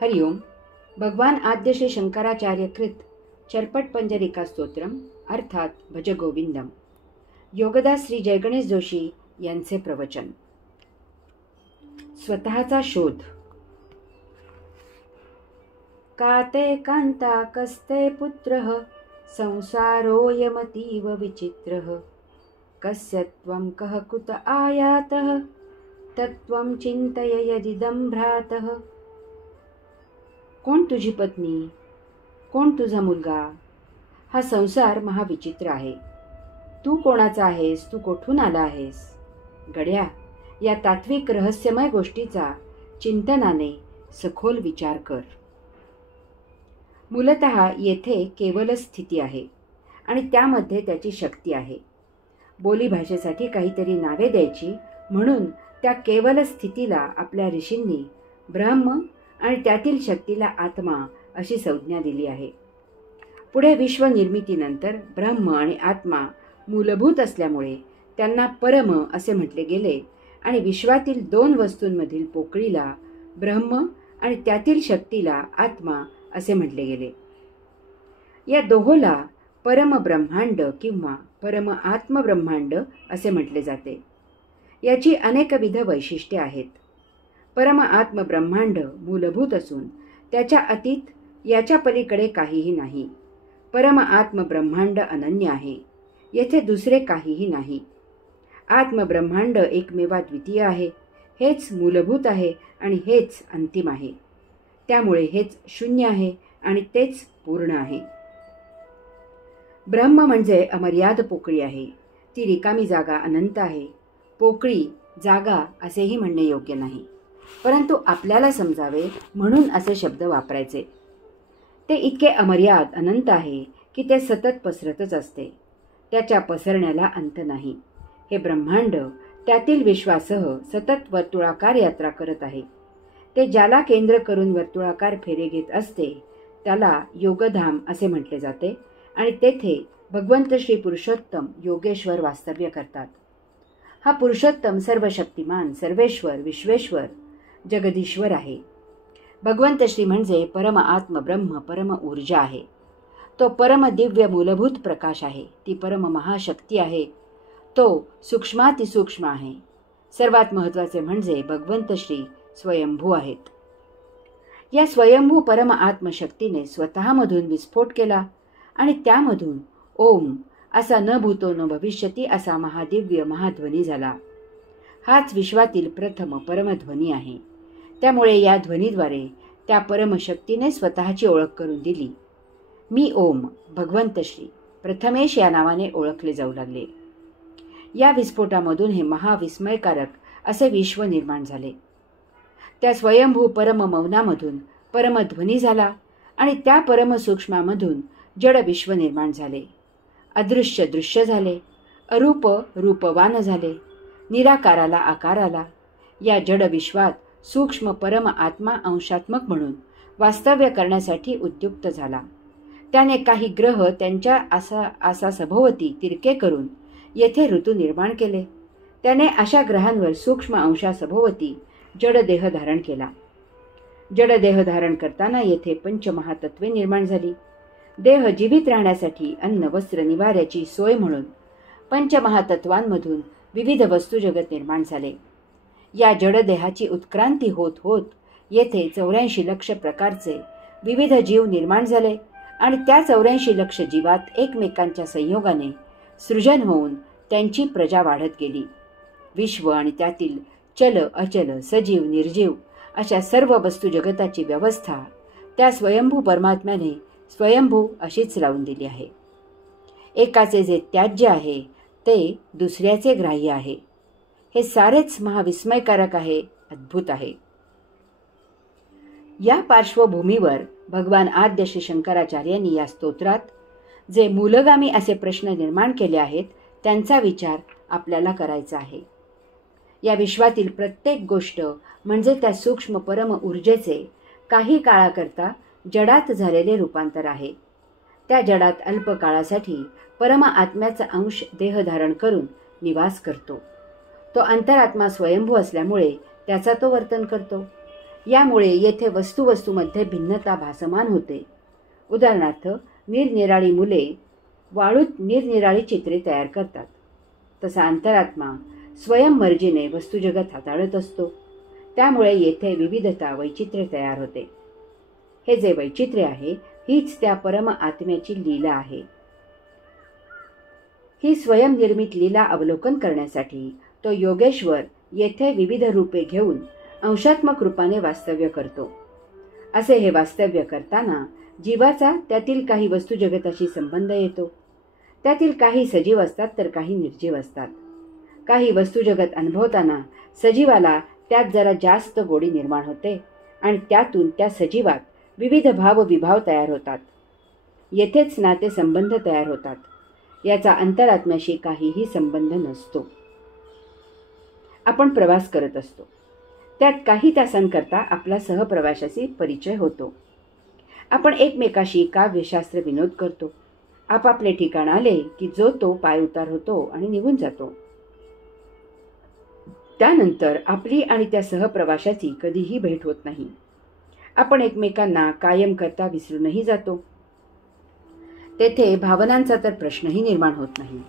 हरिओम. भगवान आद्य श्री शंकराचार्य कृत चरपट पंजरिका स्तोत्रम अर्थात भजगोविंदम. योगदास श्री जयगणेश जोशी यांचे प्रवचन. स्वतःचा शोध. काते कांता कस्ते पुत्रः संसारोऽयमतीव विचित्रः. कस्य त्वं कः कुत आयातः तत्त्वं चिन्तय यदिदं भ्रातः. कोण तुझी पत्नी, कोण तुझा मुलगा? हा संसार महाविचित्र आहे. तू कोणाचा आहेस, तू कोठून आला आहेस? गड्या, या तात्विक रहस्यमय गोष्टीचा चिंतनाने सखोल विचार कर. मूलतः येथे केवल स्थिती आहे आणि त्यामध्ये त्याची शक्ती आहे. बोली भाषेसाठी काहीतरी नावे द्यायची म्हणून त्या केवल स्थितीला आपल्या ऋषींनी ब्रह्म आणि त्यातील शक्तीला आत्मा अशी संज्ञा दिली आहे. पुढे विश्वनिर्मितीनंतर ब्रह्म आणि आत्मा मूलभूत असल्यामुळे त्यांना परम असे म्हटले गेले आणि विश्वातील दोन वस्तूंमधील पोकळीला ब्रह्म आणि त्यातील शक्तीला आत्मा असे म्हटले गेले. या दोहोला परम ब्रह्मांड किंवा परम आत्मब्रह्मांड असे म्हटले जाते. याची अनेकविध वैशिष्ट्ये आहेत. परम आत्मब्रह्मांड मूलभूत असून त्याच्या अतीत याच्या पलीकडे काहीही नाही. परम आत्मब्रह्मांड अनन्य आहे. येथे दुसरे काहीही नाही. आत्मब्रह्मांड एकमेवाद्वितीय आहे. हेच मूलभूत आहे आणि हेच अंतिम आहे. त्यामुळे हेच शून्य आहे आणि तेच पूर्ण आहे. ब्रह्म म्हणजे अमर्याद पोकळी आहे. ती रिकामी जागा अनंत आहे. पोकळी जागा असेही म्हणणे योग्य नाही, परंतु आपल्याला समजावे म्हणून असे शब्द वापरायचे. ते इतके अमर्याद अनंत आहे की ते सतत पसरतच असते. त्याच्या पसरण्याला अंत नाही. हे ब्रह्मांड त्यातील विश्वासह सतत वर्तुळाकार यात्रा करत आहे. ते ज्याला केंद्र करून वर्तुळाकार फेरे घेत असते त्याला योगधाम असे म्हटले जाते आणि तेथे भगवंत श्री पुरुषोत्तम योगेश्वर वास्तव्य करतात. हा पुरुषोत्तम सर्वशक्तिमान, सर्वेश्वर, विश्वेश्वर, जगदीश्वर आहे. भगवंत श्री म्हणजे परम आत्म ब्रह्म, परम ऊर्जा आहे. तो परम दिव्य मूलभूत प्रकाश आहे. ती परम महाशक्ती आहे. तो सूक्ष्मातिसूक्ष्म आहे. सर्वात महत्त्वाचे म्हणजे भगवंत श्री स्वयंभू आहेत. या स्वयंभू परम आत्मशक्तीने स्वतःमधून विस्फोट केला आणि त्यामधून ओम असा न भूतो न भविष्यती असा महादिव्य महाध्वनी झाला. हाच विश्वातील प्रथम परमध्वनी आहे. त्यामुळे या ध्वनीद्वारे त्या परमशक्तीने स्वतःची ओळख करून दिली. मी ओम, भगवंत श्री, प्रथमेश या नावाने ओळखले जाऊ लागले. या विस्फोटामधून हे महाविस्मयकारक असे विश्व निर्माण झाले. त्या स्वयंभू परम मौनामधून परमध्वनी झाला आणि त्या परमसूक्ष्मामधून जड विश्व निर्माण झाले. अदृश्य दृश्य झाले. अरूप रूपवान झाले. निराकाराला आकार आला. या जड विश्वात सूक्ष्म परम आत्मा अंशात्मक म्हणून वास्तव्य करण्यासाठी उद्युक्त झाला. त्याने काही ग्रह त्यांच्या आसा सभोवती तिरके करून येथे ऋतू निर्माण केले. त्याने अशा ग्रहांवर सूक्ष्म अंशासभोवती जडदेह धारण केला. जडदेह धारण करताना येथे पंचमहातत्वे निर्माण झाली. देह जीवित राहण्यासाठी अन्न वस्त्र निवाऱ्याची सोय म्हणून पंचमहातत्वांमधून विविध वस्तू जगत निर्माण झाले. या जडदेहाची उत्क्रांती होत होत येथे 84 लक्ष प्रकारचे विविध जीव निर्माण झाले आणि त्या 84 लक्ष जीवात एकमेकांच्या संयोगाने सृजन होऊन त्यांची प्रजा वाढत गेली. विश्व आणि त्यातील चल अचल सजीव निर्जीव अशा सर्व वस्तू जगताची व्यवस्था त्या स्वयंभू परमात्म्याने स्वयंभू अशीच लावून दिली आहे. एकाचे जे त्याज्य आहे ते दुसऱ्याचे ग्राह्य आहे. हे सारेच महाविस्मयकारक आहे, अद्भुत आहे. या पार्श्वभूमीवर भगवान आद्य श्री शंकराचार्यांनी या स्तोत्रात जे मूलगामी असे प्रश्न निर्माण केले आहेत त्यांचा विचार आपल्याला करायचा आहे. या विश्वातील प्रत्येक गोष्ट म्हणजे त्या सूक्ष्म परम ऊर्जेचे काही काळाकरता जडात झालेले रूपांतर आहे. त्या जडात अल्प काळासाठी परम आत्म्याचा अंश देह धारण करून निवास करतो. तो अंतरात्मा स्वयंभू असल्यामुळे त्याचा तो वर्तन करतो. यामुळे येथे वस्तूमध्ये भिन्नता भासमान होते. उदाहरणार्थ, निरनिराळी मुले वाळूत निरनिराळी चित्रे तयार करतात. तसा अंतरात्मा स्वयंमर्जीने वस्तुजगत हाताळत असतो. त्यामुळे येथे विविधता, वैचित्र्य तयार होते. हे जे वैचित्र्य आहे, हीच त्या परम आत्म्याची लीला आहे. ही स्वयंनिर्मित लीला अवलोकन करण्यासाठी तो योगेश्वर येथे विविध रूपे घेऊन अंशात्मक रूपाने वास्तव्य करतो. असे हे वास्तव्य करताना जीवाचा त्यातील काही वस्तुजगताशी संबंध येतो. त्यातील काही सजीव असतात तर काही निर्जीव असतात. काही वस्तुजगत अनुभवताना सजीवाला त्यात जरा जास्त गोडी निर्माण होते आणि त्यातून त्या सजीवात विविध भावविभाव तयार होतात. येथेच नाते संबंध तयार होतात. याचा अंतरात्म्याशी काहीही संबंध नसतो. आपण प्रवास करत असतो. त्यात काही तासांकरता आपला सहप्रवाशाशी परिचय होतो. आपण एकमेकाशी काव्यशास्त्र विनोद करतो. आपापले ठिकाण आले की जो तो पाय उतार होतो आणि निघून जातो. त्यानंतर आपली आणि त्या सहप्रवाशाची कधीही भेट होत नाही. आपण एकमेकांना कायम करता विसरूनही जातो. तेथे भावनांचा तर प्रश्नही निर्माण होत नाही.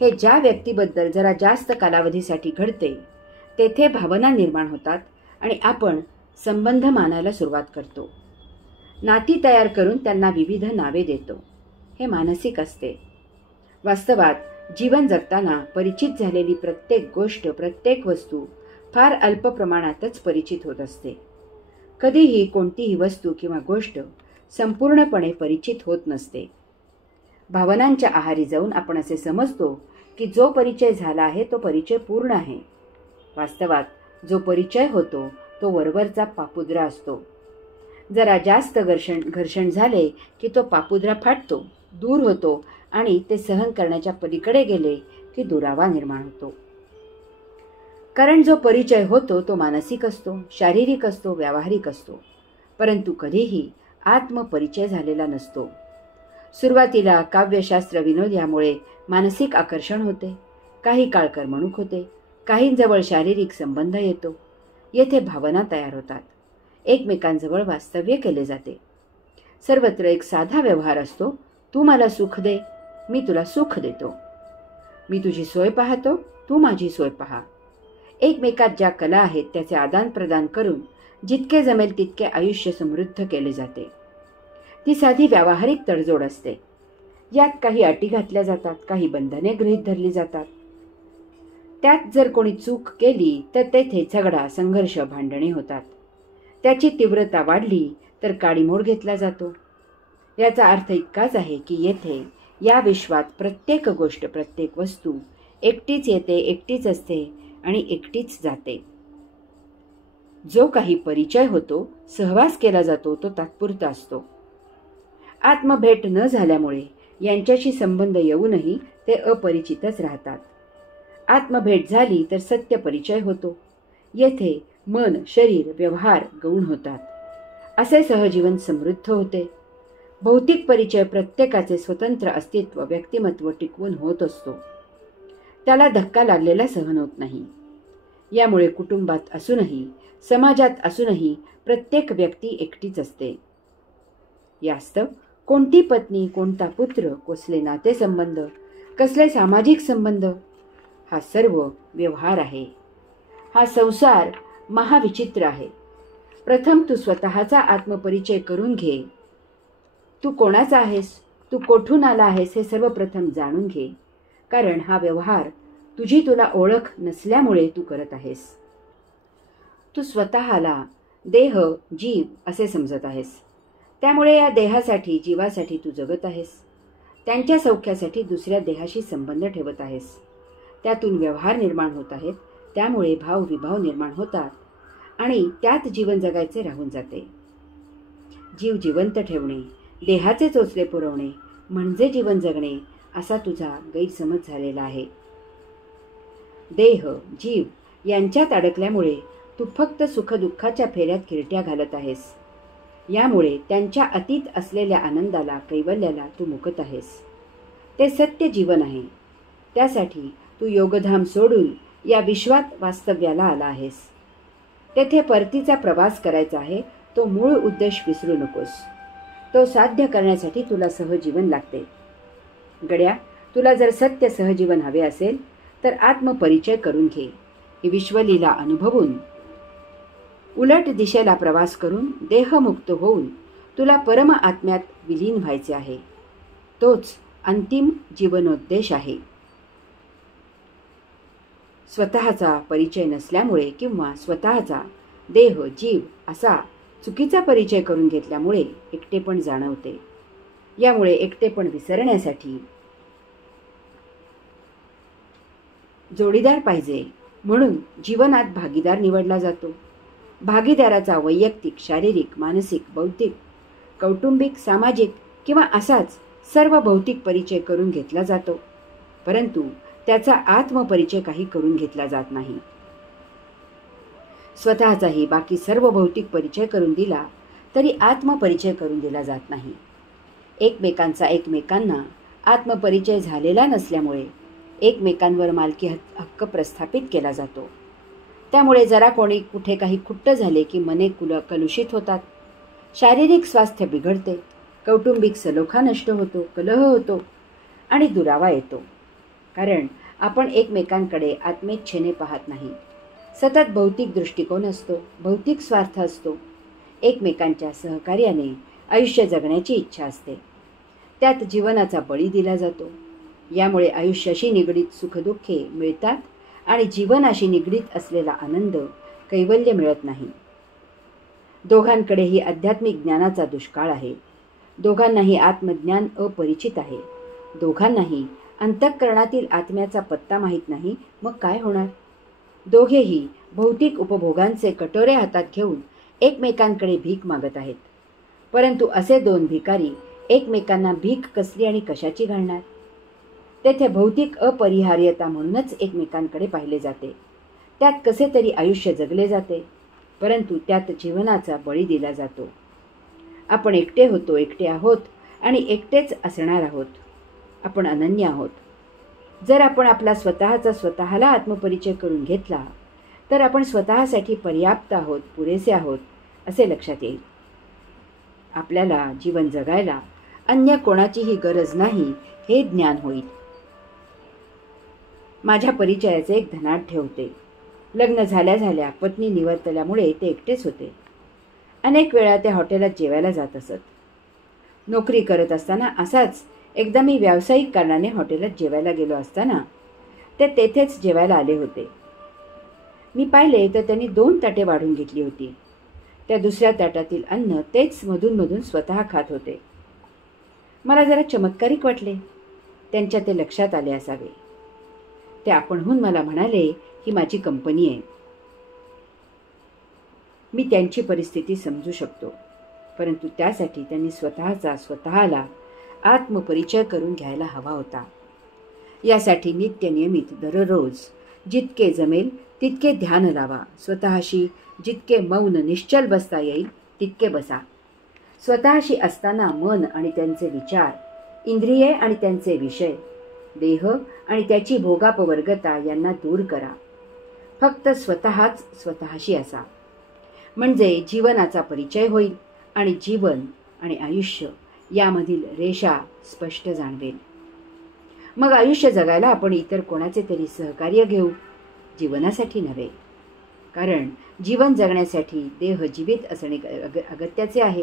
हे ज्या व्यक्तीबद्दल जरा जास्त कालावधीसाठी घडते तेथे भावना निर्माण होतात आणि आपण संबंध मानायला सुरुवात करतो. नाती तयार करून त्यांना विविध नावे देतो. हे मानसिक असते. वास्तवात जीवन जगताना परिचित झालेली प्रत्येक गोष्ट, प्रत्येक वस्तू फार अल्प प्रमाणातच परिचित होत असते. कधीही कोणतीही वस्तू किंवा गोष्ट संपूर्णपणे परिचित होत नसते. भावनांच्या आहारी जाऊन आपण असे समजतो की जो परिचय झाला आहे तो परिचय पूर्ण आहे. वास्तवात जो परिचय होतो तो वरवरचा पापुद्रा असतो. जरा जास्त घर्षण झाले की तो पापुद्रा फाटतो, दूर होतो आणि ते सहन करण्याच्या पलीकडे गेले की दुरावा निर्माण होतो. कारण जो परिचय होतो तो मानसिक असतो, शारीरिक असतो, व्यावहारिक असतो, परंतु कधीही आत्मपरिचय झालेला नसतो. सुरुवातीला काव्यशास्त्र विनोद यामुळे मानसिक आकर्षण होते, काही काळ करमणूक होते, काहींजवळ शारीरिक संबंध येतो. येथे भावना तयार होतात. एकमेकांजवळ वास्तव्य केले जाते. सर्वत्र एक साधा व्यवहार असतो. तू मला सुख दे, मी तुला सुख देतो. मी तुझी सोय पाहतो, तू माझी सोय पहा. एकमेकात ज्या कला आहेत त्याचे आदान प्रदान करून जितके जमेल तितके आयुष्य समृद्ध केले जाते. ती साधी व्यावहारिक तडजोड असते. यात काही अटी घातल्या जातात, काही बंधने गृहीत धरली जातात. त्यात जर कोणी चूक केली तर तेथे झगडा, संघर्ष, भांडणे होतात. त्याची तीव्रता वाढली तर काडीमोड घेतला जातो. याचा अर्थ इतकाच आहे की येथे या विश्वात प्रत्येक गोष्ट, प्रत्येक वस्तू एकटीच येते, एकटीच असते आणि एकटीच जाते. जो काही परिचय होतो, सहवास केला जातो, तो तात्पुरता असतो. आत्मभेट न झाल्यामुळे यांच्याशी संबंध येऊनही ते अपरिचितच राहतात. आत्मभेट झाली तर सत्य परिचय होतो. येथे मन, शरीर, व्यवहार गौण होतात. असे सहजीवन समृद्ध होते. भौतिक परिचय प्रत्येकाचे स्वतंत्र अस्तित्व, व्यक्तिमत्व टिकवून होत असतो. त्याला धक्का लागलेला सहन होत नाही. यामुळे कुटुंबात असूनही, समाजात असूनही प्रत्येक व्यक्ती एकटीच असते. यास्तव कोणती पत्नी, कोणता पुत्र, कसले नातेसंबंध, कसले सामाजिक संबंध, हा सर्व व्यवहार आहे. हा संसार महाविचित्र आहे. प्रथम तू स्वतःचा आत्मपरिचय करून घे. तू कोणाचा आहेस, तू कोठून आला आहेस हे सर्वप्रथम जाणून घे. कारण हा व्यवहार तुझी तुला ओळख नसल्यामुळे तू करत आहेस. तू स्वतःला देह, जीव असे समजत आहेस. त्यामुळे या देहासाठी, जीवासाठी तू जगत आहेस. त्यांच्या सौख्यासाठी दुसऱ्या देहाशी संबंध ठेवत आहेस. त्यातून व्यवहार निर्माण होत आहेत. त्यामुळे भावविभाव निर्माण होतात आणि त्यात जीवन जगायचे राहून जाते. जीव जिवंत ठेवणे, देहाचे चोचले पुरवणे म्हणजे जीवन जगणे असा तुझा गैरसमज झालेला आहे. देह, जीव यांच्यात अडकल्यामुळे तू फक्त सुखदुःखाच्या फेऱ्यात खिरट्या घालत आहेस. यामुळे त्यांच्या अतीत असलेल्या आनंदाला, कैवल्याला तू मुकत आहेस. ते सत्य जीवन आहे. त्यासाठी तू योगधाम सोडून या विश्वात वास्तव्याला आला आहेस. तेथे परतीचा प्रवास करायचा आहे. तो मूळ उद्देश विसरू नकोस. तो साध्य करण्यासाठी तुला सहजीवन लागते. गड्या, तुला जर सत्य सहजीवन हवे असेल तर आत्मपरिचय करून घे. ही विश्वलीला अनुभवून उलट दिशेला प्रवास करून देहमुक्त होऊन तुला परम आत्म्यात विलीन व्हायचे आहे. तोच अंतिम जीवनोद्देश आहे. स्वतःचा परिचय नसल्यामुळे किंवा स्वतःचा देह जीव असा चुकीचा परिचय करून घेतल्यामुळे एकटेपण जाणवते. यामुळे एकटेपण विसरण्यासाठी जोडीदार पाहिजे, म्हणून जीवनात भागीदार निवडला जातो. भागीदाराचा वैयक्तिक, शारीरिक, मानसिक, बौद्धिक, कौटुंबिक, सामाजिक किंवा असाच सर्व भौतिक परिचय करून घेतला जातो. परंतु त्याचा आत्मपरिचय काही करून घेतला जात नाही. स्वतःचाही बाकी सर्व भौतिक परिचय करून दिला तरी आत्मपरिचय करून दिला जात नाही. एकमेकांचा एकमेकांना आत्मपरिचय झालेला नसल्यामुळे एकमेकांवर मालकी हक्क प्रस्थापित केला जातो. त्यामुळे जरा कोणी कुठे काही खुट्ट झाले की मने कलुषित होतात. शारीरिक स्वास्थ्य बिघडते, कौटुंबिक सलोखा नष्ट होतो, कलह होतो आणि दुरावा येतो. कारण आपण एकमेकांकडे आत्मेच्छेने पाहत नाही. सतत भौतिक दृष्टिकोन असतो, भौतिक स्वार्थ असतो. एकमेकांच्या सहकार्याने आयुष्य जगण्याची इच्छा असते. त्यात जीवनाचा बळी दिला जातो. यामुळे आयुष्याशी निगडीत सुखदुःखे मिळतात आणि जीवनाशी निगडीत असलेला आनंद, कैवल्य मिळत नाही. दोघांकडेही आध्यात्मिक ज्ञानाचा दुष्काळ आहे. दोघांनाही आत्मज्ञान अपरिचित आहे. दोघांनाही अंतःकरणातील आत्म्याचा पत्ता माहीत नाही. मग काय होणार? दोघेही भौतिक उपभोगांचे कटोरे हातात घेऊन एकमेकांकडे भीक मागत आहेत. परंतु असे दोन भिकारी एकमेकांना भीक कसली आणि कशाची घालणार? तेथे भौतिक अपरिहार्यता म्हणूनच एकमेकांकडे पाहिले जाते. त्यात कसे तरी आयुष्य जगले जाते, परंतु त्यात जीवनाचा बळी दिला जातो. आपण एकटे होतो, एकटे आहोत आणि एकटेच असणार आहोत. आपण अनन्य आहोत. जर आपण आपला स्वतःला आत्मपरिचय करून घेतला तर आपण स्वतःसाठी पर्याप्त आहोत, पुरेसे आहोत असे लक्षात येईल. आपल्याला जीवन जगायला अन्य कोणाचीही गरज नाही हे ज्ञान होईल. माझ्या परिचयाचे एक धनाढ्य होते. लग्न झाल्या पत्नी निवर्तल्यामुळे ते एकटेच होते. अनेक वेळा ते हॉटेलात जेवायला जात असत. नोकरी करत असताना असाच एकदा मी व्यावसायिक कारणाने हॉटेलात जेवायला गेलो असताना ते तेथेच जेवायला आले होते. मी पाहिले तर त्यांनी 2 ताटे वाढून घेतली होती. त्या दुसऱ्या ताटातील अन्न तेच मधून स्वतः खात होते. मला जरा चमत्कारिक वाटले. त्यांच्या ते लक्षात आले असावे. ते आपणहून मला म्हणाले, ही माझी कंपनी आहे. मी त्यांची परिस्थिती समजू शकतो, परंतु त्यासाठी त्यांनी स्वतःला आत्मपरिचय करून घ्यायला हवा होता. यासाठी नियमित दररोज जितके जमेल तितके ध्यान लावा. स्वतःशी जितके मौन निश्चल बसता येईल तितके बसा. स्वतःशी असताना मन आणि त्यांचे विचार, इंद्रिये आणि त्यांचे विषय, देह आणि त्याची भोगापवर्गता यांना दूर करा. फक्त स्वतःशी असा. म्हणजे जीवनाचा परिचय होईल आणि जीवन आणि आयुष्य यामधील रेषा स्पष्ट जाणवेल. मग आयुष्य जगायला आपण इतर कोणाचे तरी सहकार्य घेऊ, जीवनासाठी नव्हे. कारण जीवन जगण्यासाठी देह जीवित असणे अगत्याचे आहे.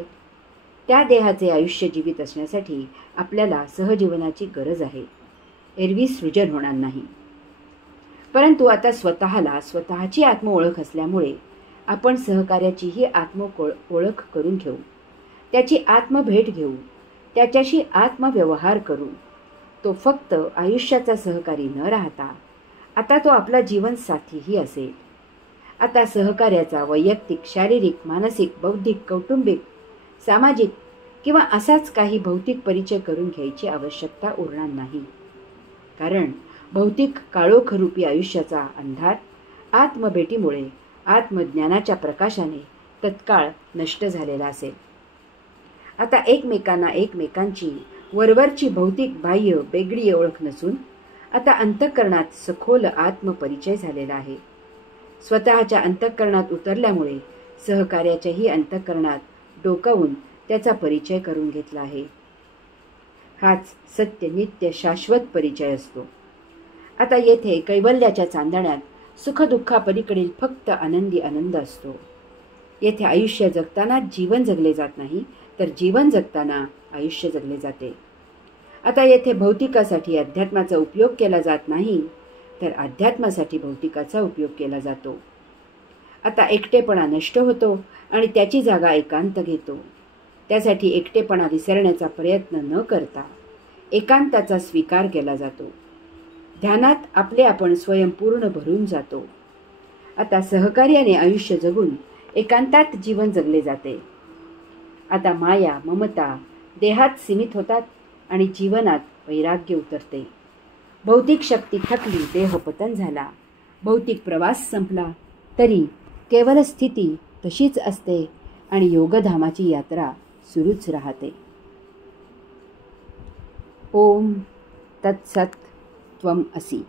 त्या देहाचे आयुष्य जीवित असण्यासाठी आपल्याला सहजीवनाची गरज आहे. एरवी सृजन होणार नाही. परंतु आता स्वतःची आत्मओळख असल्यामुळे आपण सहकार्याचीही आत्मओळख करून घेऊ. त्याची आत्मभेट घेऊ. त्याच्याशी आत्मव्यवहार करू. तो फक्त आयुष्याचा सहकारी न राहता आता तो आपला जीवन साथीही असेल. आता सहकार्याचा वैयक्तिक, शारीरिक, मानसिक, बौद्धिक, कौटुंबिक, सामाजिक किंवा असाच काही भौतिक परिचय करून घ्यायची आवश्यकता उरणार नाही. कारण भौतिक काळोखरूपी आयुष्याचा अंधार आत्मभेटीमुळे, आत्मज्ञानाच्या प्रकाशाने तत्काळ नष्ट झालेला असेल. आता एकमेकांना एकमेकांची वरवरची भौतिक बाह्य वेगळी ओळख नसून आता अंतःकरणात सखोल आत्मपरिचय झालेला आहे. स्वतःच्या अंतःकरणात उतरल्यामुळे सहकार्याच्याही अंतःकरणात डोकावून त्याचा परिचय करून घेतला आहे. हाच सत्य नित्य शाश्वत परिचय असतो. आता येथे कैवल्याच्या चांदण्यात सुखदुःखापलीकडील फक्त आनंदी आनंद असतो. येथे आयुष्य जगताना जीवन जगले जात नाही, तर जीवन जगताना आयुष्य जगले जाते. आता येथे भौतिकासाठी अध्यात्माचा उपयोग केला जात नाही, तर अध्यात्मासाठी भौतिकाचा उपयोग केला जातो. आता एकटेपणा नष्ट होतो आणि त्याची जागा एकांत घेतो. त्यासाठी एकटेपणा विसरण्याचा प्रयत्न न करता एकांताचा स्वीकार केला जातो. ध्यानात आपले आपण स्वयंपूर्ण भरून जातो. आता सहकार्याने आयुष्य जगून एकांतात जीवन जगले जाते. आता माया ममता देहात सीमित होतात आणि जीवनात वैराग्य उतरते. भौतिक शक्ती थकली, देहपतन झाला, भौतिक प्रवास संपला, तरी केवळ स्थिती तशीच असते आणि योगधामाची यात्रा सुरूच राहते. ओम तत्सत त्वम असि.